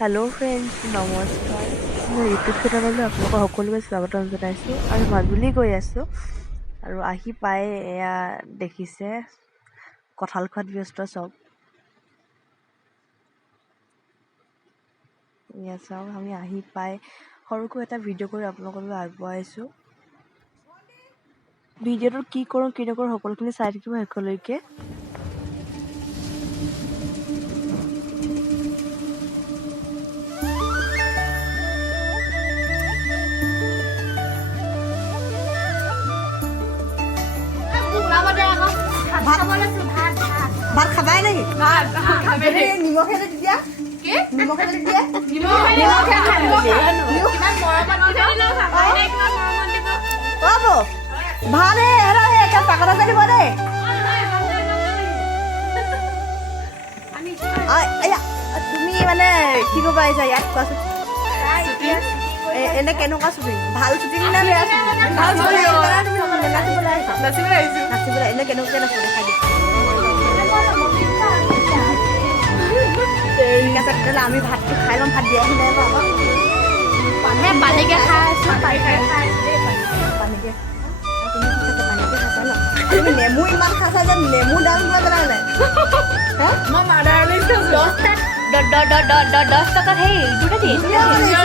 Hello' friends, নমস্কাৰ। মোৰ YouTube চেনেললৈ আপোনালোকক সকলোকে স্বাগতম জনাইছোঁ আৰু মাজুলী গৈ আছোঁ। আৰু আহি পাই এয়া দেখিছে কঁঠাল খোৱাত ব্যস্ত চব। এয়া চাওক, আমি আহি পাই সৰুকৈ এটা ভিডিঅ' কৰি আপোনালোকলৈ আগবঢ়াইছোঁ। ভিডিঅ'টোত কি কৰোঁ কি নকৰোঁ সকলোখিনি চাই থাকিব শেষলৈকে। ভাত খাবাই নেকি? নিমখে দিয়া নিমখে দিয়া ভালে পাকত আছে দিব দেই। তুমি মানে কি ক'ব আহিছা ইয়াত কোৱাচোন? এনে কেনেকুৱা শ্বুটিং? ভাল শ্বুটিং নে বেয়া নাচিবলৈ? এনে কেনেকুৱাকে নাচো দেখাই দিয়া। ঠিক আছে, তেতিয়াহ'লে আমি ভাতটো খাই ল'ম। ভাত দিয়াহি নাই বাৰু পানীকে খাই আছো। পানীকে খাইছা ন? তুমি নেমু ইমান খাইছা যে নেমু দাম কিমান জানা নাই? মই মাদাৰ দহটাত 10 টকাত সেই দুটা দিয়ে। জুনিয়ৰ হলিছে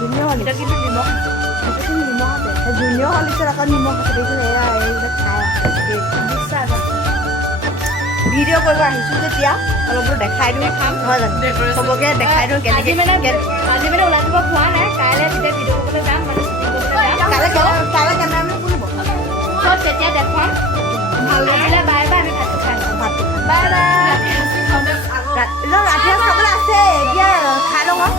জুনিয়ৰ হলিছে কিন্তু নিমখ নিমখ আছে। জুনিয়ৰ হলিছে আকৌ নিমখ আছে। এয়া এইবিলাক খাই ভিডিঅ' কৰিব আহিছোঁ যেতিয়া অলপ দেখাই দিওঁ নহয় জানো? চবকে দেখাই দিওঁ আজি মানে ওলাই যাব হোৱা নাই। কাইলৈ তেতিয়া ভিডিঅ' কৰিবলৈ যাম, মানে শ্বুটিং কৰিবলৈ যাম। কাইলৈ কেমেৰামেন কোন হ'ব? চব তেতিয়া দেখুৱাম। ভাল লাগিলে বাই বাই। আমি ভাতটো খাই লওঁ। ভাতটো বাই বাই। ৰাতি সাঁজ খাবলৈ আছে, এতিয়া খাই লওঁ আৰু।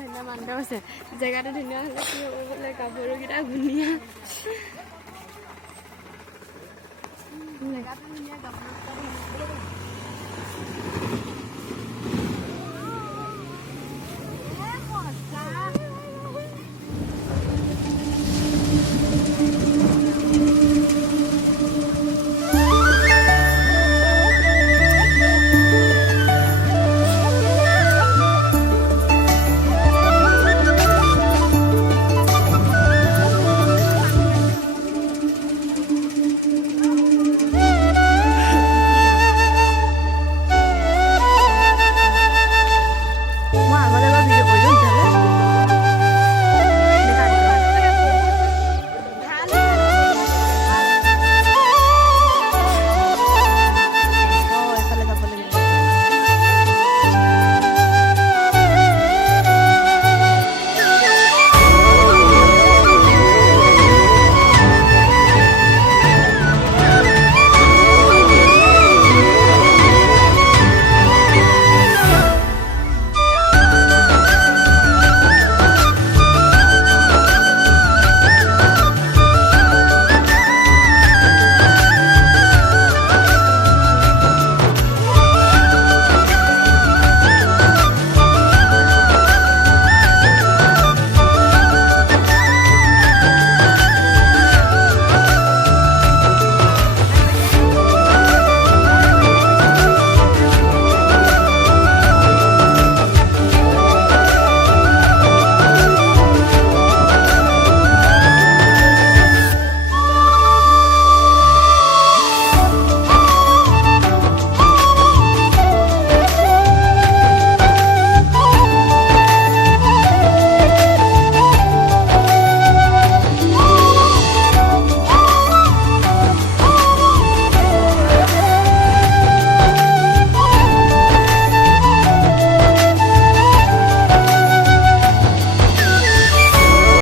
ধুনীয়া মান্দৰ আছে জেগাটো ধুনীয়া হ'লে কি হ'ব বোলে কাপোৰকেইটা ধুনীয়া জেগাটো ধুনীয়া কাপোৰকেইটা